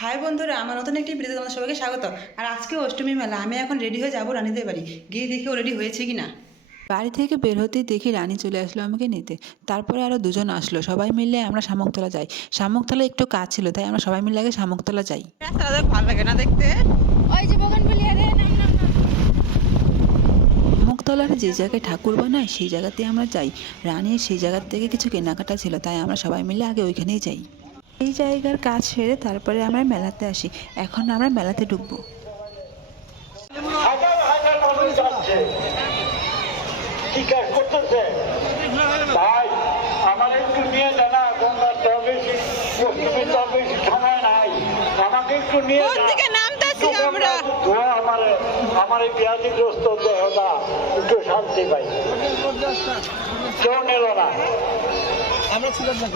High বন্ধুরা, আমার নতুন একটি ভিডিওতে তোমাদের সবাইকে স্বাগত। আর আজকে অষ্টমী মেলা, আমি এখন রেডি হয়ে যাবো রানীদের বাড়ি, গিয়ে দেখি ও রেডি হয়েছে কি না। বাড়ি থেকে বের হতেই দেখি রানী চলে আসলো আমাকে নিতে। তারপরে আরও দুজন আসলো, সবাই মিলে আমরা শামুকতলা যাই। শামুকতলা একটু কাজ ছিল, তাই আমরা সবাই মিলে আগে শামুকতলা যাই। রাস্তাটা ভালো লাগে না দেখতে। ওই যে বগনভেলিয়া রে, নাম নাম নাম। শামুকতলার যে জায়গায় ঠাকুর বানায় সেই জায়গাতে আমরা যাই। রানীর সেই জায়গার থেকে কিছু কেনাকাটা ছিল, তাই আমরা সবাই মিলে আগে ওইখানেই যাই। এই জায়গার কাজ সেরে তারপরে আমরা মেলাতে আসি। এখন আমরা মেলাতে ঢুকবো। জিজ্ঞাসা করতেছে ভাই আমার একটু নিয়ে জানা গঙ্গার বেশি বেশি সময় নাই, আমাকে একটু নিয়ে আমার এই ব্যাধিগ্রস্ত দেহটা একটু শান্তি পাই। কেউ নিল না, আমরা ছিলাম না।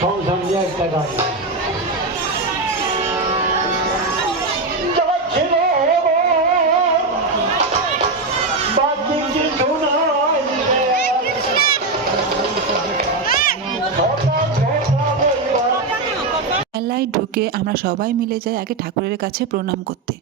সংসার নিয়ে একটা গাছ মেলায় ঢুকে আমরা সবাই মিলে যাই আগে ঠাকুরের কাছে প্রণাম করতে।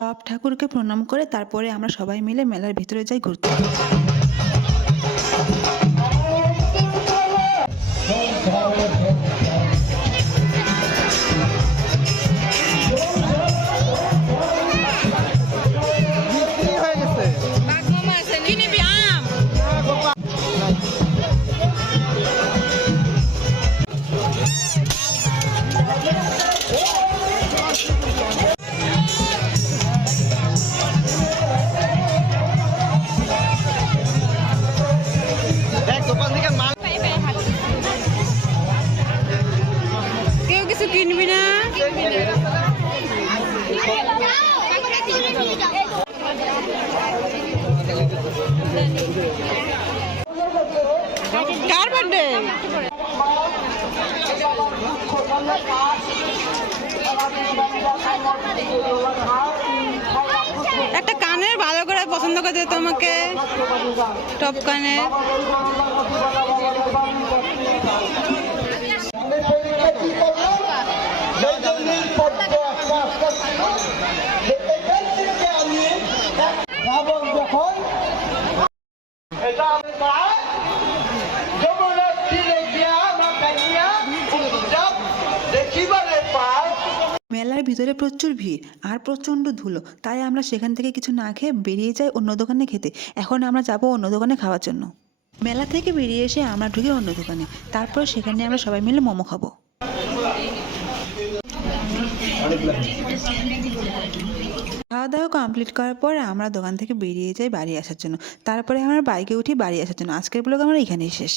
সব ঠাকুরকে প্রণাম করে তারপরে আমরা সবাই মিলে মেলার ভিতরে যাই ঘুরতে। কেউ কিছু কিনবি না? কার বার্থডে? একটা কানের ভালো করে পছন্দ করতে তোমাকে, টপ কানের। মেলার ভিতরে প্রচুর ভিড় আর প্রচণ্ড ধুলো, তাই আমরা সেখান থেকে কিছু না খেয়ে বেরিয়ে যাই অন্য দোকানে খেতে। এখন আমরা যাব অন্য দোকানে খাওয়ার জন্য। মেলা থেকে বেরিয়ে এসে আমরা ঢুকি অন্য দোকানে, তারপর সেখানে আমরা সবাই মিলে মোমো খাবো। খাওয়া দাওয়া কমপ্লিট করার পর আমরা দোকান থেকে বেরিয়ে যাই বাড়ি আসার জন্য। তারপরে আমরা বাইকে উঠি বাড়ি আসার জন্য। আজকের ব্লগ আমরা এখানেই শেষ।